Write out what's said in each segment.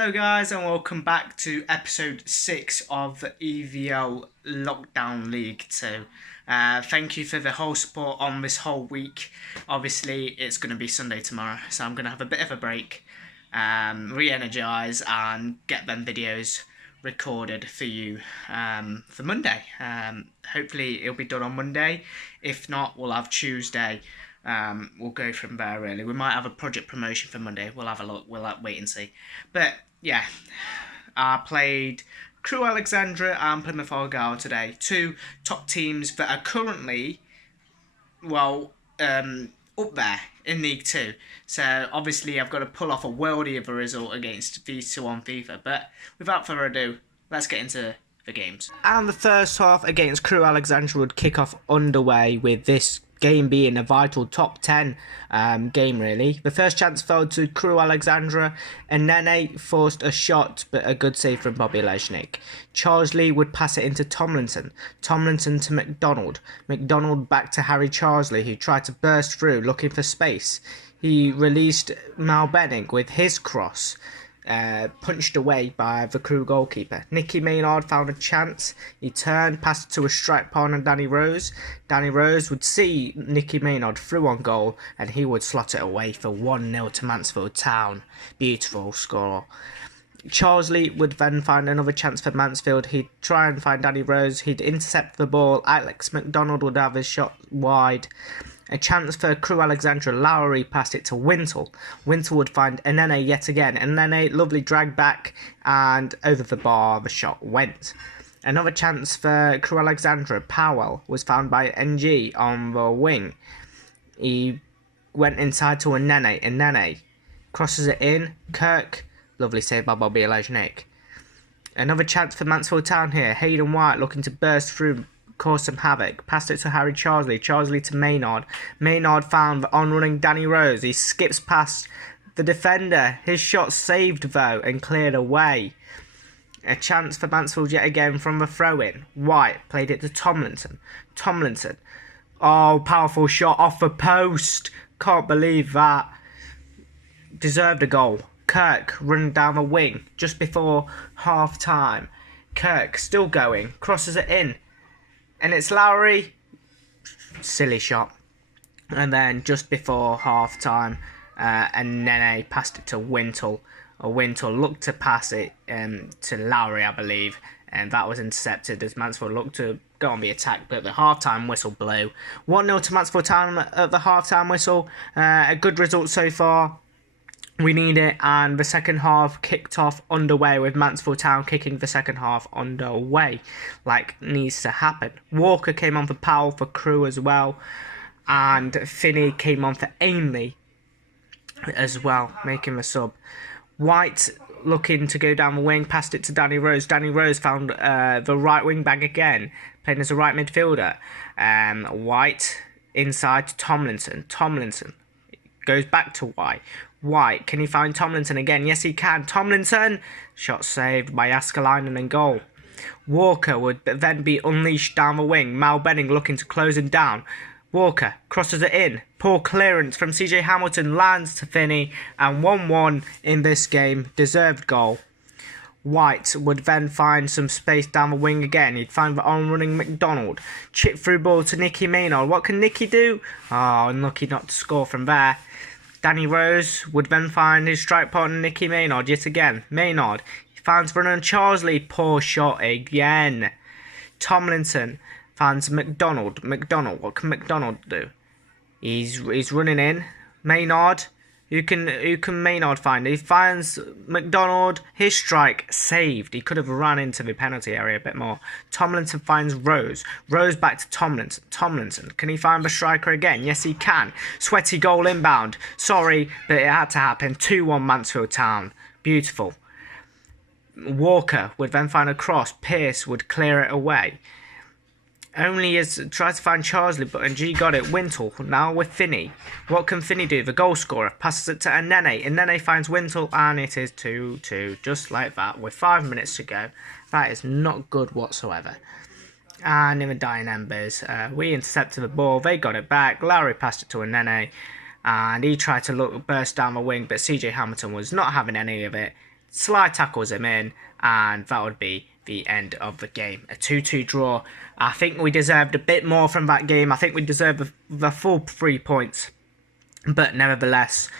Hello guys and welcome back to episode 6 of the EVL Lockdown League 2. Thank you for the whole support on this whole week. Obviously it's going to be Sunday tomorrow, so I'm going to have a bit of a break, re-energise and get them videos recorded for you for Monday. Hopefully it'll be done on Monday. If not, we'll have Tuesday. We'll go from there really. We might have a project promotion for Monday. We'll have a look. We'll wait and see. But yeah, I played Crewe Alexandra and Plymouth Argyle today. Two top teams that are currently, well, up there in League 2. So obviously I've got to pull off a worldie of a result against these two on FIFA. But without further ado, let's get into the games. And the first half against Crewe Alexandra would kick off underway with this game being a vital top 10 game really. The first chance fell to Crewe Alexandra and Nene forced a shot but a good save from Bobby Lejnik. Charsley would pass it into Tomlinson. Tomlinson to McDonald. McDonald back to Harry Charsley, who tried to burst through looking for space. He released Mal Benning with his cross. Punched away by the Crewe goalkeeper. Nicky Maynard found a chance. He turned, passed it to a strike partner, Danny Rose. Danny Rose would see Nicky Maynard through on goal and he would slot it away for 1-0 to Mansfield Town. Beautiful score. Charsley would then find another chance for Mansfield. He'd try and find Danny Rose. He'd intercept the ball. Alex McDonald would have his shot wide. A chance for Crewe Alexandra. Lowry passed it to Wintle. Wintle would find Enene yet again. Enene, lovely drag back and over the bar the shot went. Another chance for Crewe Alexandra. Powell was found by NG on the wing. He went inside to Enene. Enene crosses it in. Kirk, lovely save by Bobby Lejnik. Another chance for Mansfield Town here. Hayden White looking to burst through, cause some havoc. Passed it to Harry Charsley. Charsley to Maynard. Maynard found the on-running Danny Rose. He skips past the defender. His shot saved though and cleared away. A chance for Mansfield yet again from the throw-in. White played it to Tomlinson. Tomlinson. Oh, powerful shot off the post. Can't believe that. Deserved a goal. Kirk running down the wing just before half time. Kirk still going. Crosses it in. And it's Lowry. Silly shot. And then just before half time, and Nene passed it to Wintle. Wintle looked to pass it to Lowry, I believe. And that was intercepted as Mansfield looked to go on the attack. But the half-time whistle blew. 1-0 to Mansfield Town at the half-time whistle. A good result so far. We need it, and the second half kicked off underway with Mansfield Town kicking the second half underway, like needs to happen. Walker came on for Powell for Crewe as well, and Finney came on for Ainley as well, making the sub. White looking to go down the wing, passed it to Danny Rose. Danny Rose found the right wing back again, playing as a right midfielder. White inside to Tomlinson. Tomlinson goes back to White. White, can he find Tomlinson again? Yes, he can. Tomlinson! Shot saved by Askelainen and goal. Walker would then be unleashed down the wing. Mal Benning looking to close him down. Walker crosses it in. Poor clearance from CJ Hamilton lands to Finney. And 1-1 in this game. Deserved goal. White would then find some space down the wing again. He'd find the on-running McDonald. Chip through ball to Nicky Maynard. What can Nicky do? Oh, unlucky not to score from there. Danny Rose would then find his strike partner Nicky Maynard yet again. Maynard, he finds Vernon Charsley. Poor shot again. Tomlinson finds McDonald. McDonald, what can McDonald do? He's running in. Maynard, who can Maynard find? He finds McDonald. His strike saved. He could have run into the penalty area a bit more. Tomlinson finds Rose. Rose back to Tomlinson. Tomlinson, can he find the striker again? Yes, he can. Sweaty goal inbound. Sorry, but it had to happen. 2-1 Mansfield Town. Beautiful. Walker would then find a cross. Pearce would clear it away. Only as tries to find Charsley, but NG got it. Wintle now with Finney. What can Finney do? The goal scorer passes it to Enene. Enene finds Wintle, and it is 2-2, just like that, with 5 minutes to go. That is not good whatsoever. And in the dying embers, we intercepted the ball. They got it back. Lowry passed it to Enene, and he tried to burst down the wing, but CJ Hamilton was not having any of it. slide tackles him in, and that would be the end of the game. A 2-2 draw. I think we deserved a bit more from that game. I think we deserved the full 3 points. But nevertheless,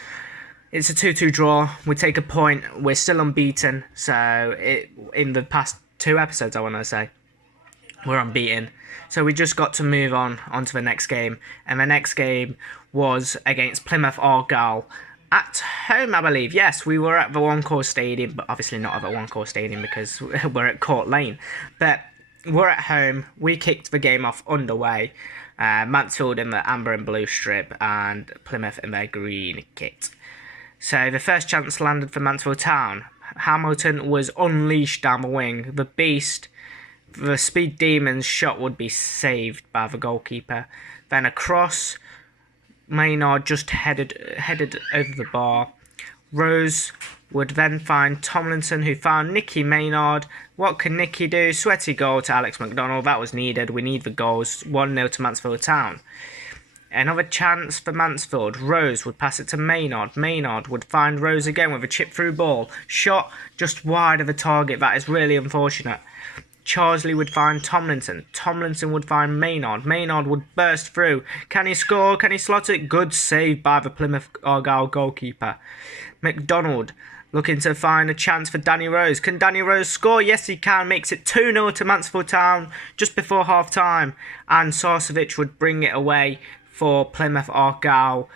it's a 2-2 draw. We take a point. We're still unbeaten. So in the past 2 episodes, I want to say, we're unbeaten. So we just got to move on to the next game. And the next game was against Plymouth Argyle. At home, I believe. Yes, we were at the One Call Stadium, but obviously not at the One Call Stadium because we're at Court Lane. But we're at home. We kicked the game off underway. Mansfield in the amber and blue strip and Plymouth in their green kit. So the first chance landed for Mansfield Town. Hamilton was unleashed down the wing. The beast, the speed demon's shot would be saved by the goalkeeper. Then a cross. Maynard just headed over the bar. Rose would then find Tomlinson, who found Nicky Maynard. What can Nicky do? Sweaty goal to Alex McDonald. That was needed. We need the goals. 1-0 to Mansfield Town. Another chance for Mansfield. Rose would pass it to Maynard. Maynard would find Rose again with a chip through ball. Shot just wide of the target. That is really unfortunate. Charsley would find Tomlinson. Tomlinson would find Maynard. Maynard would burst through. Can he score? Can he slot it? Good save by the Plymouth Argyle goalkeeper. McDonald looking to find a chance for Danny Rose. Can Danny Rose score? Yes, he can. Makes it 2-0 to Mansfield Town just before half-time. And Sarcevic would bring it away for Plymouth Argyle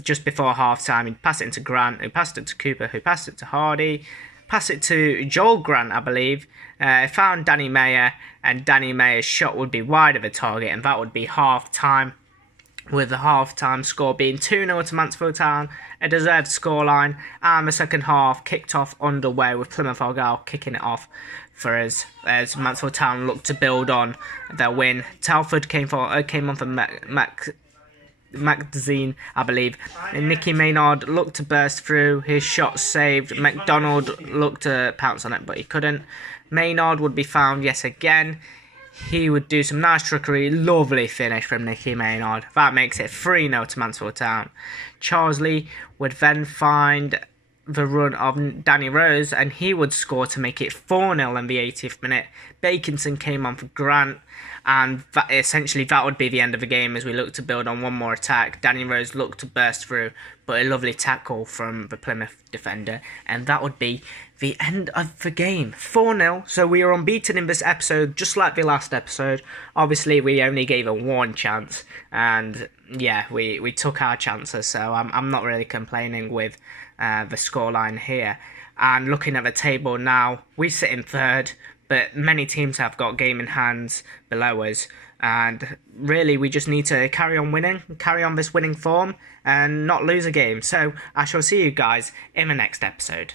just before half-time. He'd pass it into Grant, who passed it to Cooper, who passed it to Hardy. Pass it to Joel Grant, I believe. Found Danny Mayer, and Danny Mayer's shot would be wide of the target, and that would be half-time, with the half-time score being 2-0 to Mansfield Town, a deserved scoreline, and the second half kicked off underway with Plymouth Argyle kicking it off for us as Mansfield Town looked to build on their win. Telford came on for Magazine, I believe. And Nicky Maynard looked to burst through, his shot saved. McDonald looked to pounce on it, but he couldn't. Maynard would be found yet again. He would do some nice trickery. Lovely finish from Nicky Maynard. That makes it 3-0 to Mansfield Town. Charsley would then find the run of Danny Rose, and he would score to make it 4-0 in the 80th minute. Baconson came on for Grant, and essentially that would be the end of the game as we look to build on one more attack. Danny Rose looked to burst through, but a lovely tackle from the Plymouth defender, and that would be the end of the game. 4-0, so we are unbeaten in this episode, just like the last episode. Obviously, we only gave it one chance, and yeah, we took our chances, so I'm not really complaining with the scoreline here. And looking at the table now, we sit in third, but many teams have got game in hands below us, and really we just need to carry on this winning form and not lose a game. So I shall see you guys in the next episode.